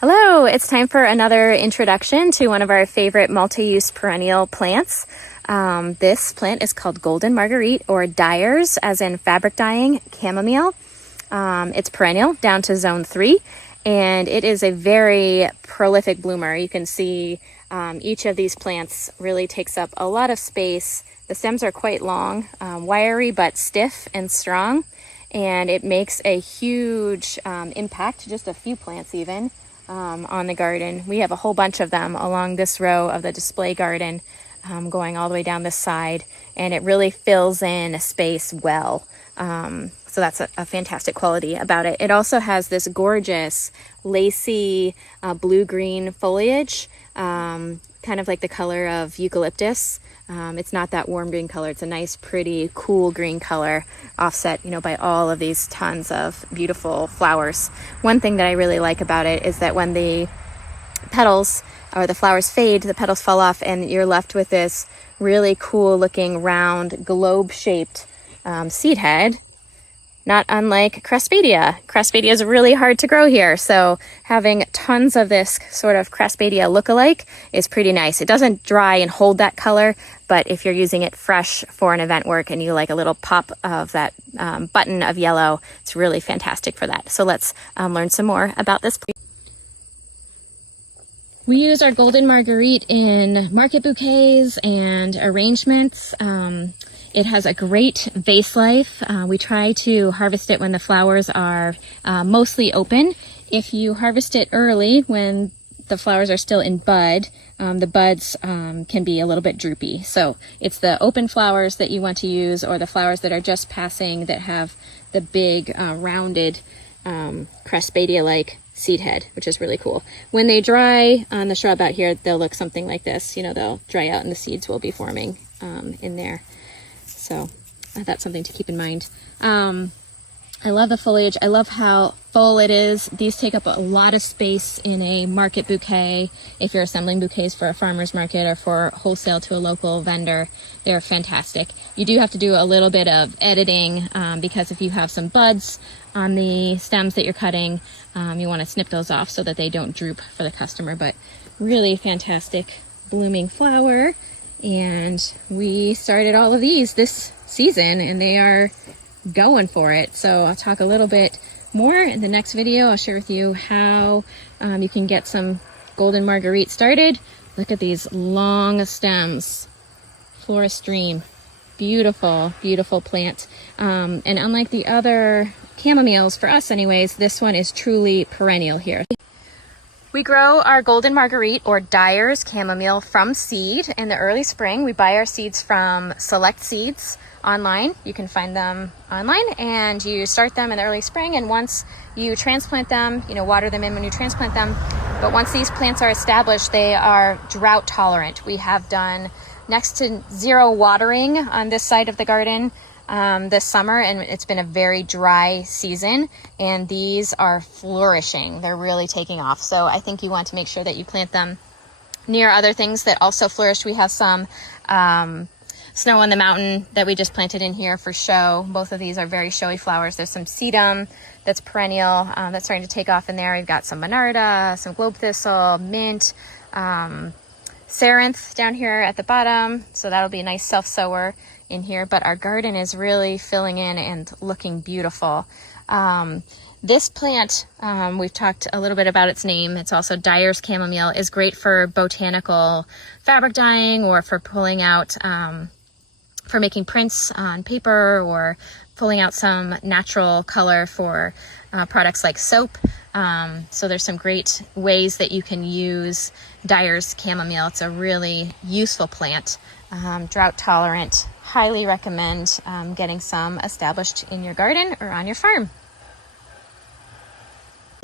Hello, it's time for another introduction to one of our favorite multi-use perennial plants. This plant is called Golden Marguerite, or dyers, as in fabric dyeing chamomile. It's perennial down to zone 3, and it is a very prolific bloomer. You can see each of these plants really takes up a lot of space. The stems are quite long, wiry but stiff and strong, and it makes a huge impact, just a few plants even, on the garden. We have a whole bunch of them along this row of the display garden, going all the way down this side, and it really fills in a space well. So that's a fantastic quality about it. It also has this gorgeous lacy blue-green foliage, kind of like the color of eucalyptus. It's not that warm green color. It's a nice, pretty, cool green color, offset, by all of these tons of beautiful flowers. One thing that I really like about it is that when the petals or the flowers fade, the petals fall off, and you're left with this really cool looking round globe-shaped seed head, not unlike Craspedia. Craspedia is really hard to grow here, so having tons of this sort of Craspedia look-alike is pretty nice. It doesn't dry and hold that color, but if you're using it fresh for an event work and you like a little pop of that button of yellow, it's really fantastic for that. So let's learn some more about this. We use our Golden Marguerite in market bouquets and arrangements. It has a great vase life. We try to harvest it when the flowers are mostly open. If you harvest it early, when the flowers are still in bud, the buds can be a little bit droopy. So it's the open flowers that you want to use, or the flowers that are just passing that have the big rounded Craspedia-like seed head, which is really cool. When they dry on the shrub out here, they'll look something like this. They'll dry out and the seeds will be forming in there. So that's something to keep in mind. I love the foliage. I love how full it is. These take up a lot of space in a market bouquet. If you're assembling bouquets for a farmer's market or for wholesale to a local vendor, they're fantastic. You do have to do a little bit of editing because if you have some buds on the stems that you're cutting, you want to snip those off so that they don't droop for the customer. But really fantastic blooming flower. And we started all of these this season, and they are going for it. So I'll talk a little bit more in the next video. I'll share with you how you can get some Golden Marguerite started. Look at these long stems, Florist Dream. Beautiful, beautiful plant. And unlike the other chamomiles, for us anyways, this one is truly perennial here. We grow our Golden Marguerite, or dyers chamomile, from seed in the early spring. We buy our seeds from Select Seeds online. You can find them online, and you start them in the early spring, and once you transplant them, water them in when you transplant them. But once these plants are established, they are drought tolerant. We have done next to zero watering on this side of the garden this summer, and it's been a very dry season, and these are flourishing. They're really taking off. So I think you want to make sure that you plant them near other things that also flourish. We have some Snow on the Mountain that we just planted in here for show. Both of these are very showy flowers. There's some sedum that's perennial, that's starting to take off in there. We've got some monarda, some globe thistle, mint, Saranth down here at the bottom. So that'll be a nice self-sower in here, but our garden is really filling in and looking beautiful. This plant, we've talked a little bit about its name. It's also dyer's chamomile, is great for botanical fabric dyeing, or for pulling out, for making prints on paper, or pulling out some natural color for products like soap. So there's some great ways that you can use dyer's chamomile. It's a really useful plant, drought tolerant. Highly recommend getting some established in your garden or on your farm.